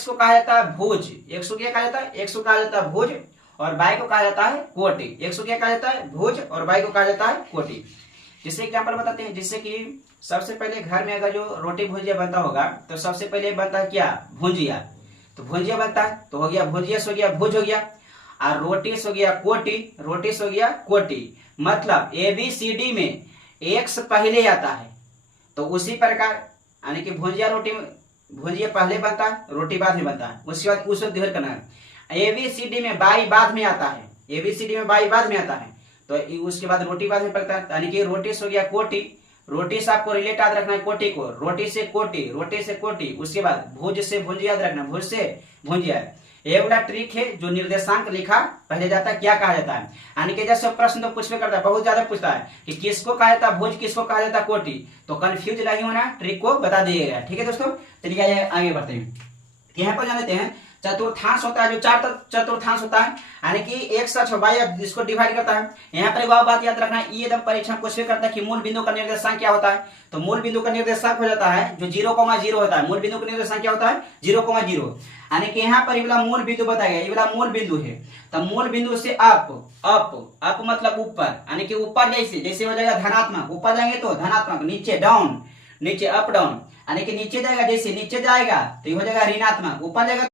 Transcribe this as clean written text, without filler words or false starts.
X को कहा जाता है भुज, एक्स को क्या कहा जाता है, एक्स को कहा जाता है भुज और वाई को कहा जाता है कोटि। एक्स को क्या कहा जाता है, भुज और वाई को कहा जाता है कोटि। जिससे एग्जाम्पल बताते हैं, जिससे कि सबसे पहले घर में अगर जो रोटी भुजिया बनता होगा तो सबसे पहले बनता है क्या, भुजिया। तो भुजिया बनता है तो हो गया भुजिया से हो गया भुज हो गया, और रोटी से हो गया कोटि, रोटी से हो गया कोटि। मतलब ABCD में एक्स पहले आता है, तो उसी प्रकार यानी कि भुजिया रोटी, भुजिया पहले बनता है, रोटी बाद में बनता है, उसके बाद उस वक्त करना है। ABCD में बाई बाद में आता है, ABCD में बाई बाद में आता है, तो उसके बाद रोटी बाद में पड़ता है, यानी कि रोटी से हो गया कोटि, रोटी से आपको रिलेट याद रखना है कोटि को, रोटी से कोटि, रोटी से कोटि, उसके बाद भुज से भुजिया याद रखना, भुज से भुजिया। ये वाला ट्रिक है जो निर्देशांक लिखा पहले जाता है क्या कहा जाता है, यानी कि जैसे प्रश्न तो पूछने करता है, बहुत ज्यादा पूछता है कि किसको कहा जाता है भुज, किसको कहा जाता है कोटि, तो कंफ्यूज नहीं होना, ट्रिक को बता दिएगा। ठीक है दोस्तों, चलिए आगे बढ़ते हैं। यहाँ पर जान लेते हैं चतुर्थांश होता है, जो चार चतुर्थांश होता है, यानी कि एक सच वाई जिसको डिवाइड करता है। यहाँ पर एक बात याद रखना, ये एकदम परीक्षा में क्वेश्चन करता है कि मूल बिंदु का निर्देशांक क्या होता है, तो मूल बिंदु का निर्देशांक हो जाता है जो 0,0 होता है। मूल बिंदु का निर्देशांक क्या होता है, 0,0, यानी कि यहाँ पर ये वाला मूल बिंदु बताया गया, ये वाला मूल बिंदु है, तो मूल बिंदु से अप, अप मतलब ऊपर, यानी कि ऊपर जैसे जैसे हो जाएगा धनात्मक, ऊपर जाएंगे तो धनात्मक, नीचे डाउन, नीचे अप डाउन, यानी कि नीचे जाएगा जैसे नीचे जाएगा तो ये हो जाएगा ऋणात्मक, ऊपर जाएगा